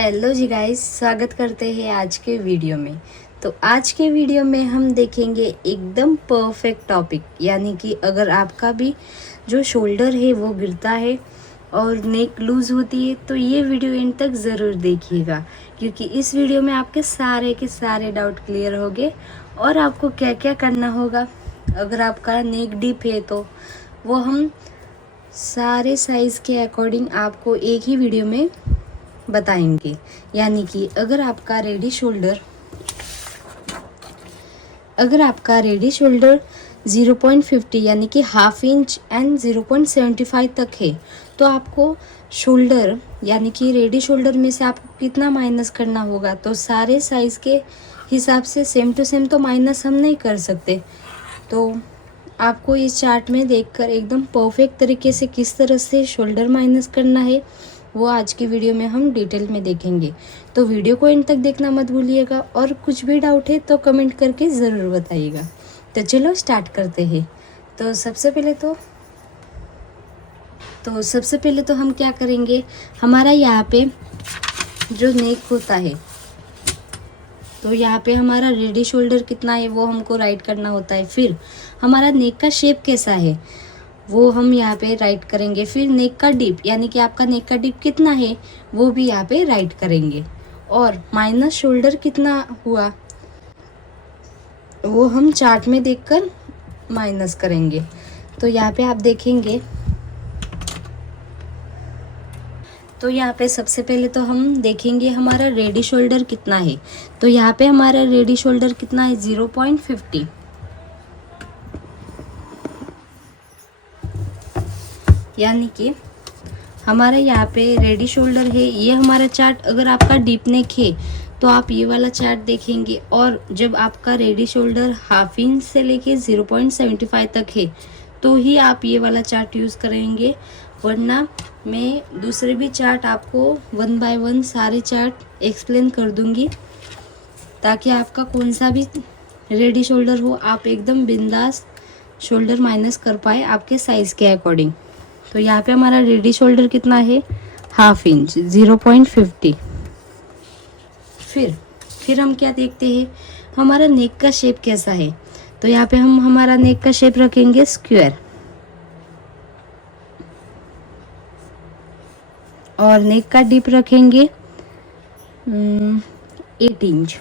Hello जी guys, स्वागत करते हैं आज के वीडियो में। तो आज के वीडियो में हम देखेंगे एकदम परफेक्ट टॉपिक, यानी कि अगर आपका भी जो शोल्डर है वो गिरता है और नेक लूज़ होती है तो ये वीडियो एंड तक ज़रूर देखिएगा, क्योंकि इस वीडियो में आपके सारे के सारे डाउट क्लियर होंगे और आपको क्या क्या करना होगा। अगर आपका नेक डीप है तो वो हम सारे साइज़ के अकॉर्डिंग आपको एक ही वीडियो में बताएंगे। यानी कि अगर आपका रेडी शोल्डर 0.50 यानी कि हाफ इंच एंड 0.75 तक है तो आपको शोल्डर यानी कि रेडी शोल्डर में से आपको कितना माइनस करना होगा। तो सारे साइज़ के हिसाब से सेम टू सेम तो माइनस हम नहीं कर सकते, तो आपको इस चार्ट में देखकर एकदम परफेक्ट तरीके से किस तरह से शोल्डर माइनस करना है वो आज की वीडियो में हम डिटेल में देखेंगे। तो वीडियो को एंड तक देखना मत भूलिएगा और कुछ भी डाउट है तो कमेंट करके ज़रूर बताइएगा। तो चलो स्टार्ट करते हैं। तो सबसे पहले तो हम क्या करेंगे, हमारा यहाँ पे जो नेक होता है तो यहाँ पे हमारा रेडी शोल्डर कितना है वो हमको राइट करना होता है। फिर हमारा नेक का शेप कैसा है वो हम यहाँ पे राइट करेंगे। फिर नेक का डिप यानी कि आपका नेक का डिप कितना है वो भी यहाँ पे राइट करेंगे। और माइनस शोल्डर कितना हुआ वो हम चार्ट में देखकर माइनस करेंगे। तो यहाँ पे आप देखेंगे तो यहाँ पे सबसे पहले तो हम देखेंगे हमारा रेडी शोल्डर कितना है। तो यहाँ पे हमारा रेडी शोल्डर कितना है 0.50, यानी कि हमारा यहाँ पे रेडी शोल्डर है। ये हमारा चार्ट अगर आपका डीप नेक है तो आप ये वाला चार्ट देखेंगे, और जब आपका रेडी शोल्डर हाफ इंच से लेके 0.75 तक है तो ही आप ये वाला चार्ट यूज़ करेंगे, वरना मैं दूसरे भी चार्ट आपको 1 बाय 1 सारे चार्ट एक्सप्लेन कर दूंगी, ताकि आपका कौन सा भी रेडी शोल्डर हो आप एकदम बिंदास शोल्डर माइनस कर पाए आपके साइज़ के अकॉर्डिंग। तो यहाँ पे हमारा रेडी शोल्डर कितना है हाफ इंच 0.50। फिर हम क्या देखते हैं, हमारा नेक का शेप कैसा है। तो यहाँ पे हम हमारा नेक का शेप रखेंगे स्क्वायर, और नेक का डिप रखेंगे 8 इंच,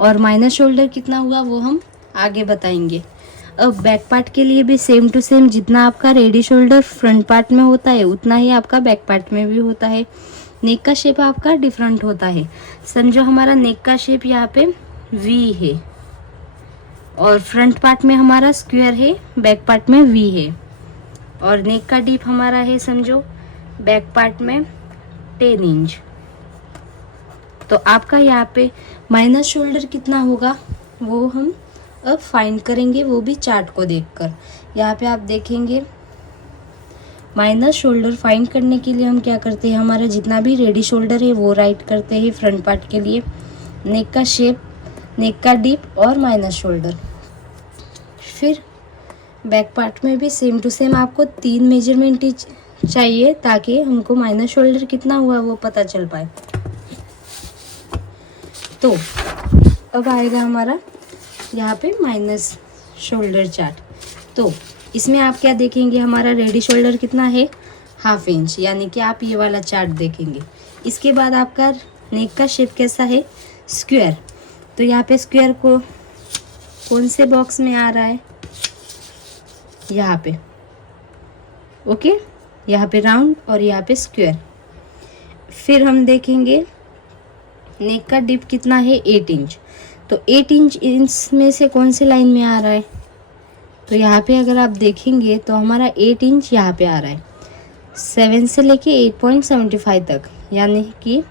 और माइनस शोल्डर कितना हुआ वो हम आगे बताएंगे। अब बैक पार्ट के लिए भी सेम टू सेम, जितना आपका रेडी शोल्डर फ्रंट पार्ट में होता है उतना ही आपका बैक पार्ट में भी होता है। नेक का शेप आपका डिफरेंट होता है। समझो हमारा नेक का शेप यहाँ पे वी है और फ्रंट पार्ट में हमारा स्क्वायर है, बैक पार्ट में वी है, और नेक का डीप हमारा है समझो बैक पार्ट में 10 इंच। तो आपका यहाँ पे माइनस शोल्डर कितना होगा वो हम अब फाइंड करेंगे, वो भी चार्ट को देखकर। यहाँ पे आप देखेंगे माइनस शोल्डर फाइंड करने के लिए हम क्या करते हैं, हमारा जितना भी रेडी शोल्डर है वो राइट करते हैं फ्रंट पार्ट के लिए, नेक का शेप, नेक का डिप और माइनस शोल्डर। फिर बैक पार्ट में भी सेम टू सेम आपको 3 मेजरमेंट चाहिए ताकि हमको माइनस शोल्डर कितना हुआ वो पता चल पाए। तो अब आएगा हमारा यहाँ पे माइनस शोल्डर चार्ट। तो इसमें आप क्या देखेंगे, हमारा रेडी शोल्डर कितना है हाफ इंच, यानी कि आप ये वाला चार्ट देखेंगे। इसके बाद आपका नेक का शेप कैसा है स्क्वायर। तो यहाँ पे स्क्वायर को कौन से बॉक्स में आ रहा है, यहाँ पे ओके, यहाँ पे राउंड और यहाँ पे स्क्वायर। फिर हम देखेंगे नेक का डिप कितना है 8 इंच। तो 8 इंच में से कौन से लाइन में आ रहा है, तो यहाँ पे अगर आप देखेंगे तो हमारा 8 इंच यहाँ पे आ रहा है 7 से लेके 8.75 तक, यानी कि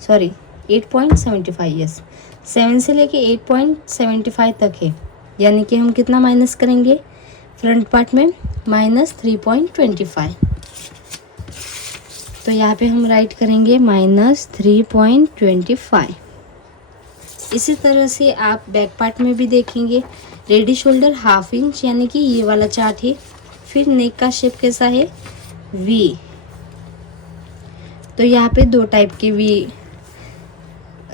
8.75, यस 7 से लेके 8.75 तक है, यानी कि हम कितना माइनस करेंगे फ्रंट पार्ट में -3.25। तो यहाँ पे हम राइट करेंगे -3.25। इसी तरह से आप बैक पार्ट में भी देखेंगे रेडी शोल्डर हाफ इंच, यानी कि ये वाला चार्ट है। फिर नेक का शेप कैसा है वी, तो यहाँ पे दो टाइप के वी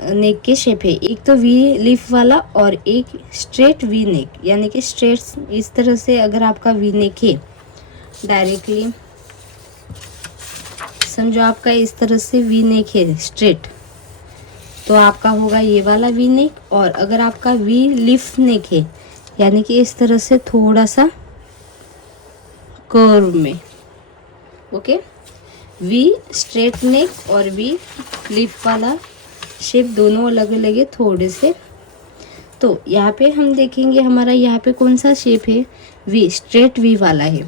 नेक के शेप है, एक तो वी लीफ वाला और एक स्ट्रेट वी नेक, यानी कि स्ट्रेट इस तरह से अगर आपका वी नेक है डायरेक्टली, समझो आपका इस तरह से वी नेक है स्ट्रेट, तो आपका होगा ये वाला वी नेक। और अगर आपका वी लीफ नेक है यानी कि इस तरह से थोड़ा सा कर्व में, ओके, वी स्ट्रेट नेक और वी लीफ वाला शेप दोनों अलग अलग है थोड़े से। तो यहाँ पे हम देखेंगे हमारा यहाँ पे कौन सा शेप है, वी स्ट्रेट वी वाला है,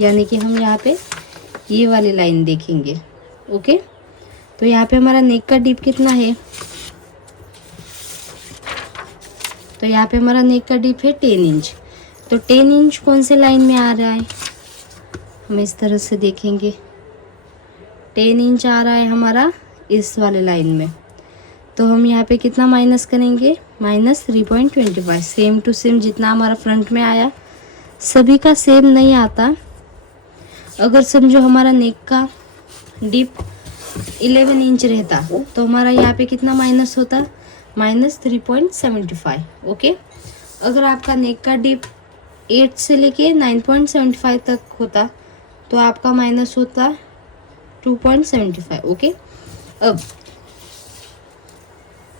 यानी कि हम यहाँ पे ये वाली लाइन देखेंगे, ओके। तो यहाँ पे हमारा नेक का डीप कितना है, तो यहाँ पे हमारा नेक का डीप है 10 इंच। तो 10 इंच कौन से लाइन में आ रहा है, हम इस तरह से देखेंगे 10 इंच आ रहा है हमारा इस वाले लाइन में। तो हम यहाँ पे कितना माइनस करेंगे, -3.25, सेम टू सेम जितना हमारा फ्रंट में आया, सभी का सेम नहीं आता। अगर समझो हमारा नेक का डीप 11 इंच रहता तो हमारा यहाँ पे कितना माइनस होता, -3.75, ओके। अगर आपका नेक का डीप 8 से लेके 9.75 तक होता तो आपका माइनस होता 2.75, ओके। अब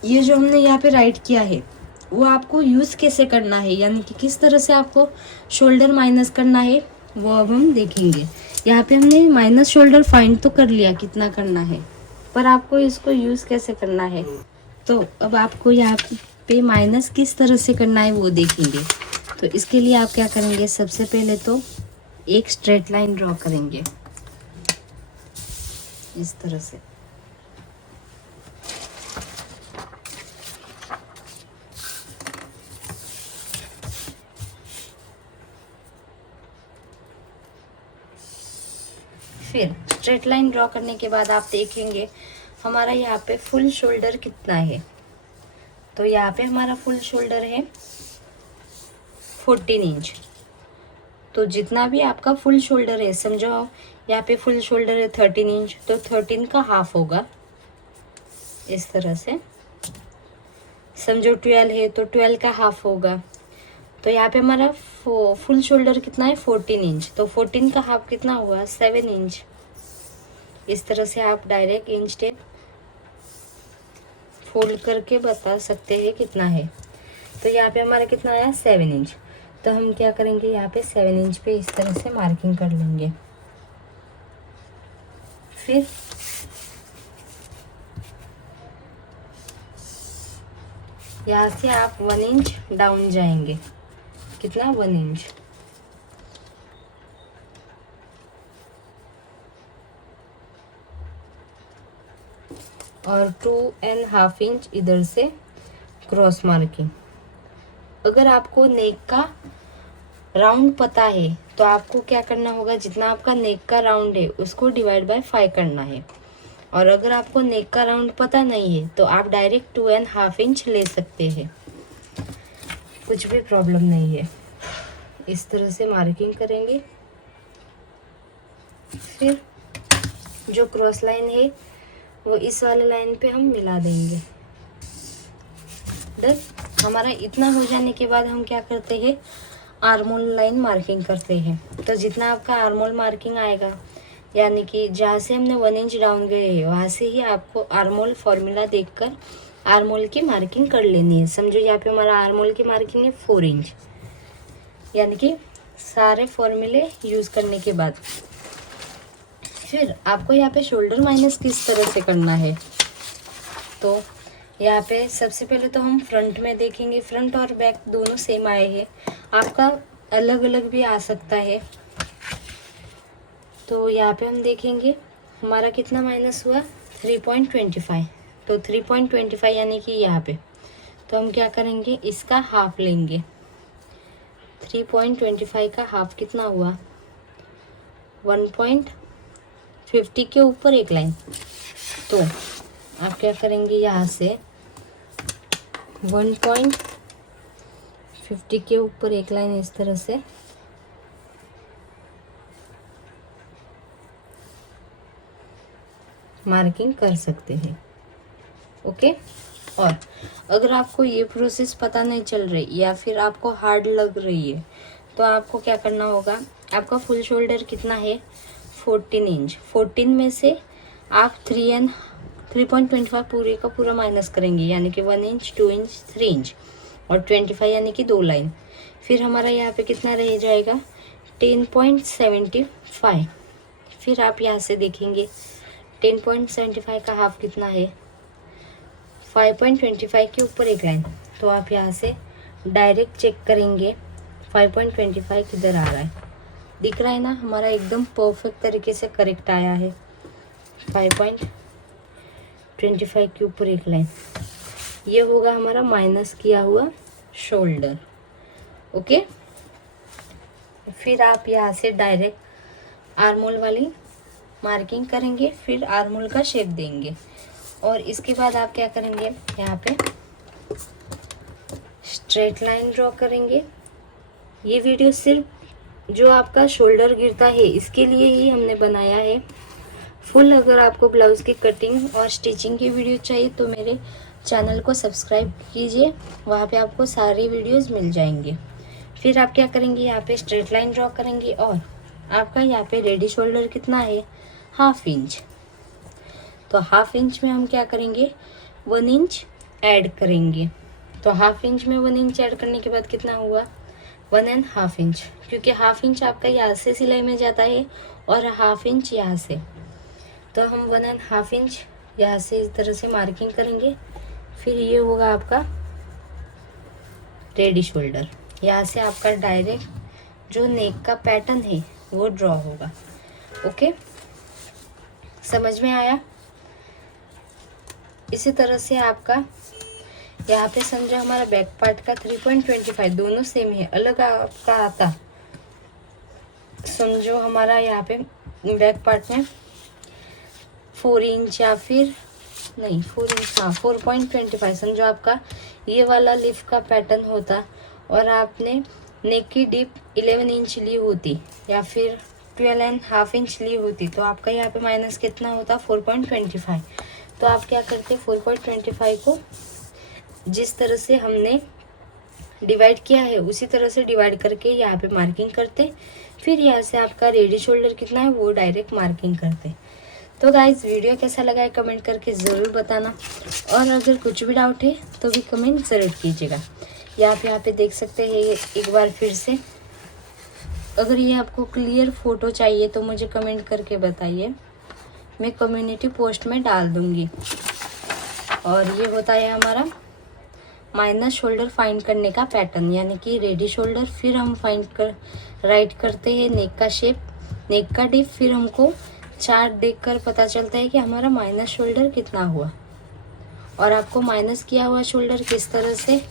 ये जो हमने यहाँ पे राइट किया है वो आपको यूज़ कैसे करना है, यानी कि किस तरह से आपको शोल्डर माइनस करना है वो अब हम देखेंगे। यहाँ पे हमने माइनस शोल्डर फाइंड तो कर लिया कितना करना है, पर आपको इसको यूज़ कैसे करना है। तो अब आपको यहाँ पे माइनस किस तरह से करना है वो देखेंगे। तो इसके लिए आप क्या करेंगे, सबसे पहले तो एक स्ट्रेट लाइन ड्रॉ करेंगे इस तरह से, फिर स्ट्रेट लाइन ड्रॉ करने के बाद आप देखेंगे हमारा यहाँ पे फुल शोल्डर कितना है। तो यहाँ पे हमारा फुल शोल्डर है 14 इंच। तो जितना भी आपका फुल शोल्डर है, समझो यहाँ पे फुल शोल्डर है 13 इंच, तो 13 का हाफ होगा इस तरह से। समझो 12 है तो 12 का हाफ होगा। तो यहाँ पे हमारा फुल शोल्डर कितना है 14 इंच, तो 14 का हाफ कितना हुआ 7 इंच। इस तरह से आप डायरेक्ट इंच टेप फोल्ड करके बता सकते हैं कितना है। तो यहाँ पे हमारा कितना आया 7 इंच। तो हम क्या करेंगे, यहाँ पे 7 इंच पे इस तरह से मार्किंग कर लेंगे। फिर यहाँ से आप 1 इंच डाउन जाएंगे, कितना 1 इंच, और 2.5 इंच इधर से क्रॉस मार्किंग। अगर आपको नेक का राउंड पता है तो आपको क्या करना होगा, जितना आपका नेक का राउंड है उसको डिवाइड बाय 5 करना है। और अगर आपको नेक का राउंड पता नहीं है तो आप डायरेक्ट 2.5 इंच ले सकते हैं, कुछ भी प्रॉब्लम नहीं है। इस तरह से मार्किंग करेंगे। फिर जो क्रॉस लाइन है वो इस वाले लाइन पे हम मिला देंगे। डन। हमारा इतना हो जाने के बाद हम क्या करते हैं, आर्मोल लाइन मार्किंग करते हैं। तो जितना आपका आर्मोल मार्किंग आएगा, यानी कि जहाँ से हमने 1 इंच डाउन गए हैं वहाँ से ही आपको आर्मोल फॉर्मूला देखकर आर्मोल की मार्किंग कर लेनी है। समझो यहाँ पे हमारा आर्मोल की मार्किंग है 4 इंच, यानी कि सारे फॉर्मूले यूज़ करने के बाद फिर आपको यहाँ पे शोल्डर माइनस किस तरह से करना है। तो यहाँ पे सबसे पहले तो हम फ्रंट में देखेंगे, फ्रंट और बैक दोनों सेम आए हैं, आपका अलग अलग भी आ सकता है। तो यहाँ पे हम देखेंगे हमारा कितना माइनस हुआ 3.25। तो 3.25 यानी कि यहाँ पे, तो हम क्या करेंगे, इसका हाफ लेंगे। 3.25 का हाफ कितना हुआ 1.50 के ऊपर एक लाइन। तो आप क्या करेंगे, यहाँ से 1.50 के ऊपर एक लाइन इस तरह से मार्किंग कर सकते हैं। ओके। और अगर आपको ये प्रोसेस पता नहीं चल रही या फिर आपको हार्ड लग रही है तो आपको क्या करना होगा, आपका फुल शोल्डर कितना है 14 इंच, 14 में से आप 3.25 पूरे का पूरा माइनस करेंगे, यानी कि 1 इंच, 2 इंच, 3 इंच और 25 यानी कि 2 लाइन। फिर हमारा यहाँ पे कितना रह जाएगा 10.75। फिर आप यहाँ से देखेंगे 10.75 का हाफ कितना है 5.25 के ऊपर एक लाइन। तो आप यहाँ से डायरेक्ट चेक करेंगे 5.25 किधर आ रहा है, दिख रहा है ना, हमारा एकदम परफेक्ट तरीके से करेक्ट आया है 5.25 के ऊपर एक लाइन। ये होगा हमारा माइनस किया हुआ शोल्डर। ओके। फिर आप यहाँ से डायरेक्ट आर्मोल वाली मार्किंग करेंगे, फिर आर्मोल का शेप देंगे और इसके बाद आप क्या करेंगे, यहाँ पे स्ट्रेट लाइन ड्रॉ करेंगे। ये वीडियो सिर्फ जो आपका शोल्डर गिरता है इसके लिए ही हमने बनाया है। फुल अगर आपको ब्लाउज़ की कटिंग और स्टिचिंग की वीडियो चाहिए तो मेरे चैनल को सब्सक्राइब कीजिए, वहाँ पे आपको सारी वीडियोस मिल जाएंगे। फिर आप क्या करेंगे, यहाँ पे स्ट्रेट लाइन ड्रॉ करेंगे और आपका यहाँ पे रेडी शोल्डर कितना है 1/2 इंच। तो 1/2 इंच में हम क्या करेंगे 1 इंच ऐड करेंगे। तो 1/2 इंच में 1 इंच ऐड करने के बाद कितना हुआ 1.5 इंच, क्योंकि 1/2 इंच आपका यहाँ से सिलाई में जाता है और 1/2 इंच यहाँ से। तो हम 1.5 इंच यहाँ से इस तरह से मार्किंग करेंगे। फिर ये होगा आपका रेडी शोल्डर। यहाँ से आपका डायरेक्ट जो नेक का पैटर्न है वो ड्रॉ होगा। ओके, समझ में आया। इसी तरह से आपका यहाँ पे समझो हमारा बैक पार्ट का 3.25 दोनों सेम है, अलग आपका आता समझो हमारा यहाँ पे बैक पार्ट में 4 इंच या फिर नहीं 4 इंच, हाँ 4.25 समझो आपका ये वाला लिफ का पैटर्न होता और आपने नेक की डिप 11 इंच ली होती या फिर 12.5 इंच ली होती तो आपका यहाँ पे माइनस कितना होता 4.25। तो आप क्या करते 4.25 को जिस तरह से हमने डिवाइड किया है उसी तरह से डिवाइड करके यहाँ पे मार्किंग करते। फिर यहाँ से आपका रेडी शोल्डर कितना है वो डायरेक्ट मार्किंग करते। तो गाइज वीडियो कैसा लगा है कमेंट करके ज़रूर बताना और अगर कुछ भी डाउट है तो भी कमेंट ज़रूर कीजिएगा। यहाँ पे देख सकते हैं एक बार फिर से। अगर ये आपको क्लियर फ़ोटो चाहिए तो मुझे कमेंट करके बताइए, मैं कम्युनिटी पोस्ट में डाल दूँगी। और ये होता है हमारा माइनस शोल्डर फाइंड करने का पैटर्न, यानी कि रेडी शोल्डर, फिर हम राइट करते हैं नेक का शेप, नेक का डिप, फिर हमको चार्ट देखकर पता चलता है कि हमारा माइनस शोल्डर कितना हुआ और आपको माइनस किया हुआ शोल्डर किस तरह से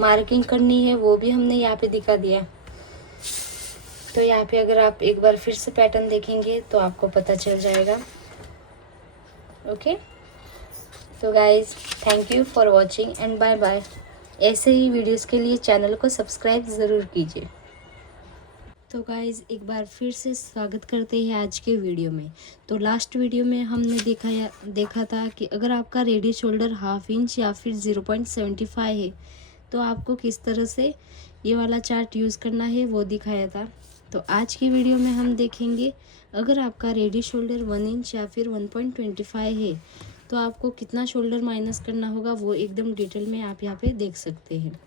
मार्किंग करनी है वो भी हमने यहाँ पे दिखा दिया। तो यहाँ पे अगर आप एक बार फिर से पैटर्न देखेंगे तो आपको पता चल जाएगा। ओके, तो guys thank you for watching and bye bye. ऐसे ही वीडियोस के लिए चैनल को सब्सक्राइब ज़रूर कीजिए। तो गाइज़ एक बार फिर से स्वागत करते हैं आज के वीडियो में। तो लास्ट वीडियो में हमने देखा था कि अगर आपका रेडी शोल्डर 1/2 इंच या फिर 0.75 है तो आपको किस तरह से ये वाला चार्ट यूज़ करना है वो दिखाया था। तो आज की वीडियो में हम देखेंगे अगर आपका रेडी शोल्डर 1 इंच या फिर 1.25 है तो आपको कितना शोल्डर माइनस करना होगा वो एकदम डिटेल में आप यहाँ पे देख सकते हैं।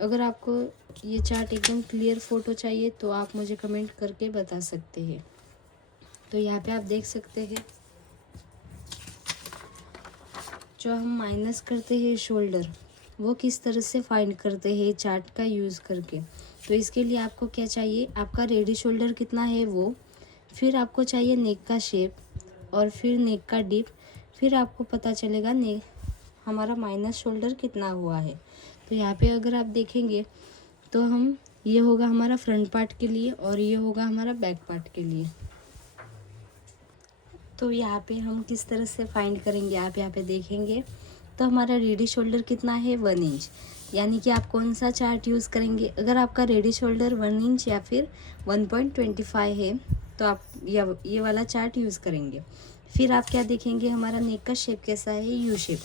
अगर आपको ये चार्ट एकदम क्लियर फ़ोटो चाहिए तो आप मुझे कमेंट करके बता सकते हैं। तो यहाँ पे आप देख सकते हैं जो हम माइनस करते हैं शोल्डर वो किस तरह से फाइंड करते हैं चार्ट का यूज़ करके। तो इसके लिए आपको क्या चाहिए, आपका रेडी शोल्डर कितना है वो, फिर आपको चाहिए नेक का शेप और फिर नेक का डिप, फिर आपको पता चलेगा नेक हमारा माइनस शोल्डर कितना हुआ है। तो यहाँ पे अगर आप देखेंगे तो हम ये होगा हमारा फ्रंट पार्ट के लिए और ये होगा हमारा बैक पार्ट के लिए। तो यहाँ पे हम किस तरह से फाइंड करेंगे आप यहाँ पे देखेंगे तो हमारा रेडी शोल्डर कितना है 1 इंच, यानी कि आप कौन सा चार्ट यूज़ करेंगे। अगर आपका रेडी शोल्डर 1 इंच या फिर 1.25 है तो आप ये वाला चार्ट यूज़ करेंगे। फिर आप क्या देखेंगे, हमारा नेक का शेप कैसा है, यू शेप,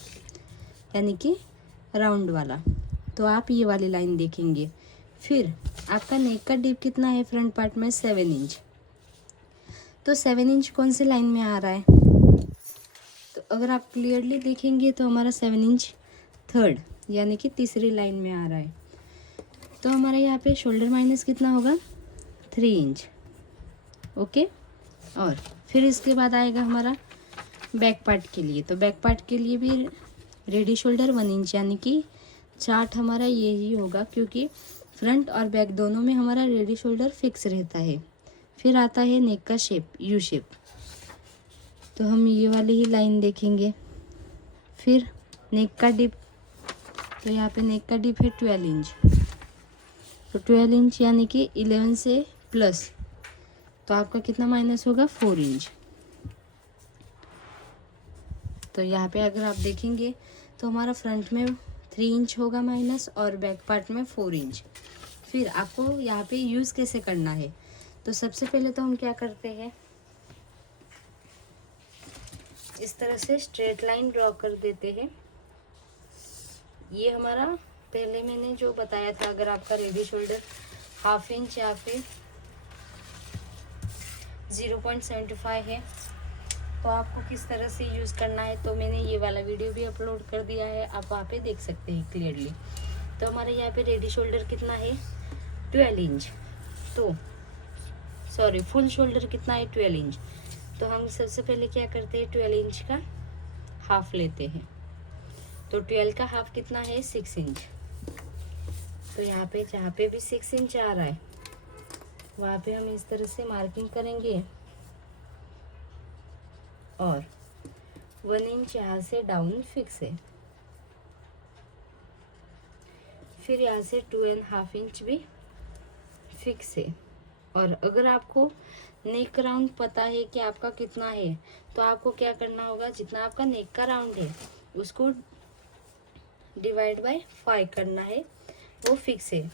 यानी कि राउंड वाला। तो आप ये वाली लाइन देखेंगे। फिर आपका नेक का डीप कितना है फ्रंट पार्ट में, 7 इंच। तो 7 इंच कौन से लाइन में आ रहा है, तो अगर आप क्लियरली देखेंगे तो हमारा 7 इंच थर्ड यानी कि तीसरी लाइन में आ रहा है। तो हमारा यहाँ पे शोल्डर माइनस कितना होगा, 3 इंच। ओके। और फिर इसके बाद आएगा हमारा बैक पार्ट के लिए। तो बैक पार्ट के लिए भी रेडी शोल्डर 1 इंच, यानी कि चार्ट हमारा यही होगा, क्योंकि फ्रंट और बैक दोनों में हमारा रेडी शोल्डर फिक्स रहता है। फिर आता है नेक का शेप, यू शेप। तो हम ये वाली ही लाइन देखेंगे। फिर नेक का डिप, तो यहाँ पे नेक का डिप है 12 इंच। तो 12 इंच यानी कि 11 से प्लस, तो आपका कितना माइनस होगा, 4 इंच। तो यहाँ पे अगर आप देखेंगे तो हमारा फ्रंट में 3 इंच होगा माइनस और बैक पार्ट में 4 इंच। फिर आपको यहाँ पे यूज़ कैसे करना है, तो सबसे पहले तो हम क्या करते हैं, इस तरह से स्ट्रेट लाइन ड्रॉ कर देते हैं। ये हमारा पहले मैंने जो बताया था, अगर आपका रेडी शोल्डर 1/2 इंच या फिर 0.75 है तो आपको किस तरह से यूज़ करना है, तो मैंने ये वाला वीडियो भी अपलोड कर दिया है, आप वहाँ पे देख सकते हैं क्लियरली। तो हमारे यहाँ पे रेडी शोल्डर कितना है, 12 इंच। तो सॉरी, फुल शोल्डर कितना है, 12 इंच। तो हम सबसे पहले क्या करते हैं, 12 इंच का हाफ लेते हैं। तो 12 का हाफ कितना है, 6 इंच। तो यहाँ पे जहाँ पे भी 6 इंच आ रहा है वहाँ पे हम इस तरह से मार्किंग करेंगे और 1 इंच यहाँ से डाउन फिक्स है। फिर यहाँ से 2.5 इंच भी फिक्स है। और अगर आपको नेक राउंड पता है कि आपका कितना है, तो आपको क्या करना होगा, जितना आपका नेक का राउंड है उसको डिवाइड बाय 5 करना है, वो फिक्स है।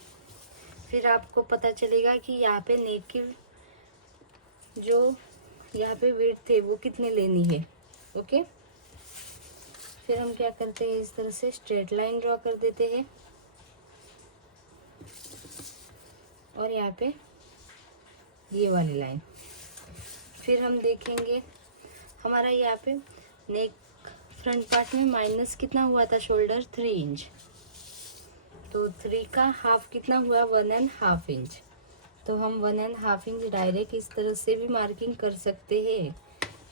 फिर आपको पता चलेगा कि यहाँ पे नेक की जो यहाँ पे विड्थ है वो कितने लेनी है। ओके। फिर हम क्या करते हैं, इस तरह से स्ट्रेट लाइन ड्रॉ कर देते हैं और यहाँ पे ये वाली लाइन। फिर हम देखेंगे हमारा यहाँ पे नेक फ्रंट पार्ट में माइनस कितना हुआ था, शोल्डर 3 इंच। तो 3 का हाफ कितना हुआ, 1.5 इंच। तो हम 1.5 इंच डायरेक्ट इस तरह से भी मार्किंग कर सकते हैं,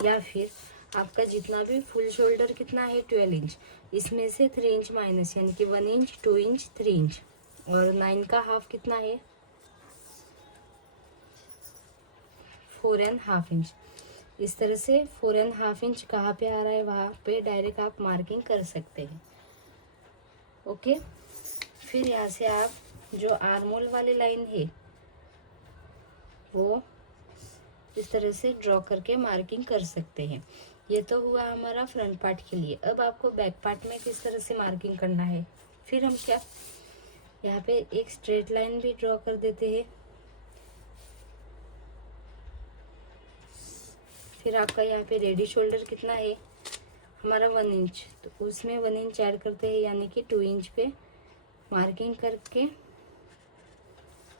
या फिर आपका जितना भी फुल शोल्डर कितना है, 12 इंच, इसमें से 3 इंच माइनस, यानी कि 1 इंच, 2 इंच, 3 इंच। और 9 का हाफ कितना है, 4.5 इंच। इस तरह से 4.5 इंच कहाँ पे आ रहा है, वहाँ पे डायरेक्ट आप मार्किंग कर सकते हैं। ओके। फिर यहाँ से आप जो आर्मोल वाली लाइन है वो इस तरह से ड्रॉ करके मार्किंग कर सकते हैं। ये तो हुआ हमारा फ्रंट पार्ट के लिए। अब आपको बैक पार्ट में किस तरह से मार्किंग करना है, फिर हम क्या, यहाँ पे एक स्ट्रेट लाइन भी ड्रॉ कर देते हैं। फिर आपका यहाँ पे रेडी शोल्डर कितना है, हमारा 1 इंच, तो उसमें 1 इंच ऐड करते हैं, यानी कि 2 इंच पे मार्किंग करके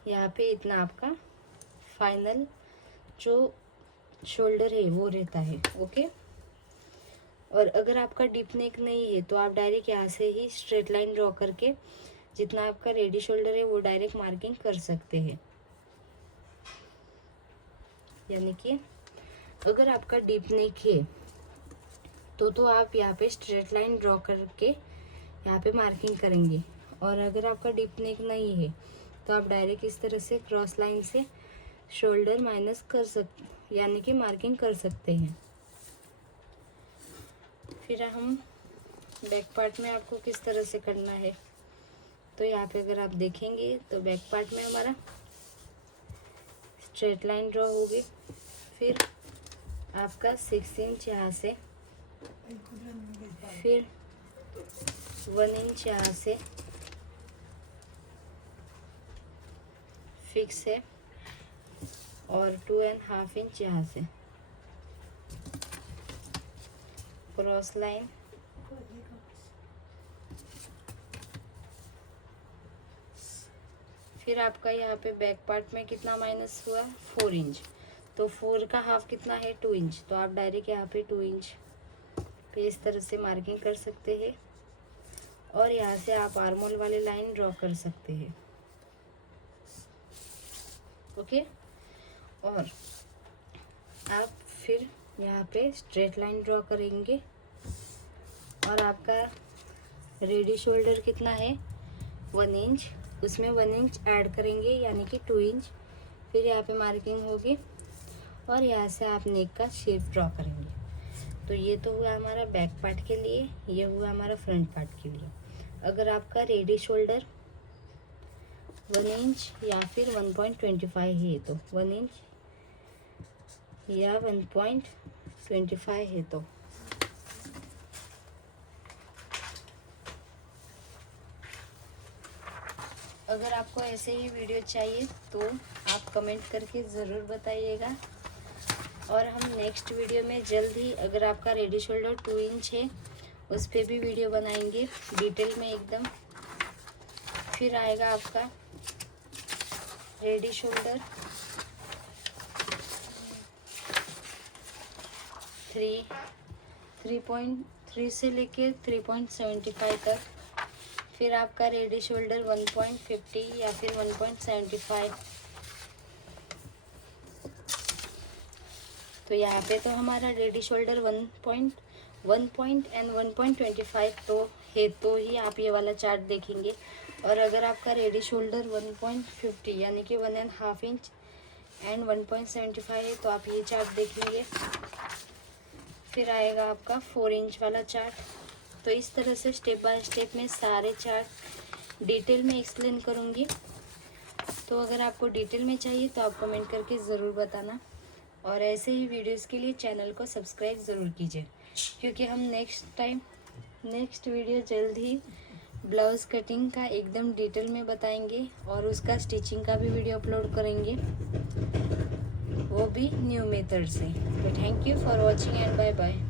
यहाँ पे इतना आपका फाइनल जो शोल्डर है वो रहता है। ओके। और अगर आपका डीप नेक नहीं है तो आप डायरेक्ट यहाँ से ही स्ट्रेट लाइन ड्रॉ करके जितना आपका रेडी शोल्डर है वो डायरेक्ट मार्किंग कर सकते हैं। यानी कि अगर आपका डीप नेक है तो आप यहाँ पे स्ट्रेट लाइन ड्रॉ करके यहाँ पे मार्किंग करेंगे, और अगर आपका डीप नेक नहीं है तो आप डायरेक्ट इस तरह से क्रॉस लाइन से शोल्डर माइनस कर यानी कि मार्किंग कर सकते हैं। फिर हम बैक पार्ट में आपको किस तरह से करना है, तो यहाँ पे अगर आप देखेंगे तो बैक पार्ट में हमारा स्ट्रेट लाइन ड्रॉ होगी। फिर आपका 6 इंच यहाँ से, फिर 1 इंच यहाँ से फिक्स है, और 2.5 इंच यहाँ से। क्रॉस लाइन, फिर आपका यहाँ पे बैक पार्ट में कितना माइनस हुआ 4 इंच, तो 4 का हाफ कितना है 2 इंच, तो आप डायरेक्ट यहाँ पे 2 इंच पे इस तरह से मार्किंग कर सकते हैं और यहाँ से आप आर्मोल वाली लाइन ड्रॉ कर सकते हैं। ओके, और आप फिर यहाँ पे स्ट्रेट लाइन ड्रॉ करेंगे और आपका रेडी शोल्डर कितना है 1 इंच, उसमें 1 इंच ऐड करेंगे यानी कि 2 इंच, फिर यहाँ पे मार्किंग होगी और यहाँ से आप नेक का शेप ड्रॉ करेंगे। तो ये तो हुआ हमारा बैक पार्ट के लिए, ये हुआ हमारा फ्रंट पार्ट के लिए। अगर आपका रेडी शोल्डर 1 इंच या फिर 1.25 है तो 1 इंच या 1.25 है तो अगर आपको ऐसे ही वीडियो चाहिए तो आप कमेंट करके ज़रूर बताइएगा और हम नेक्स्ट वीडियो में जल्द ही, अगर आपका रेडी शोल्डर 2 इंच है उस पर भी वीडियो बनाएंगे डिटेल में एकदम। फिर आएगा आपका रेडी शोल्डर 3.3 से लेके 3.75 तक, फिर आपका रेडी शोल्डर 1.50 या फिर 1.75। तो यहाँ पे तो हमारा रेडी शोल्डर 1.25 तो है, तो ही आप ये वाला चार्ट देखेंगे। और अगर आपका रेडी शोल्डर 1.50 यानी कि 1.5 इंच एंड 1.75 है तो आप ये चार्ट देखेंगे। फिर आएगा आपका 4 इंच वाला चार्ट। तो इस तरह से स्टेप बाय स्टेप में सारे चार्ट डिटेल में एक्सप्लेन करूँगी। तो अगर आपको डिटेल में चाहिए तो आप कमेंट करके ज़रूर बताना और ऐसे ही वीडियोस के लिए चैनल को सब्सक्राइब ज़रूर कीजिए, क्योंकि हम नेक्स्ट वीडियो जल्द ही ब्लाउज़ कटिंग का एकदम डिटेल में बताएंगे और उसका स्टिचिंग का भी वीडियो अपलोड करेंगे, वो भी न्यू मेथड से। तो thank you for watching and bye bye.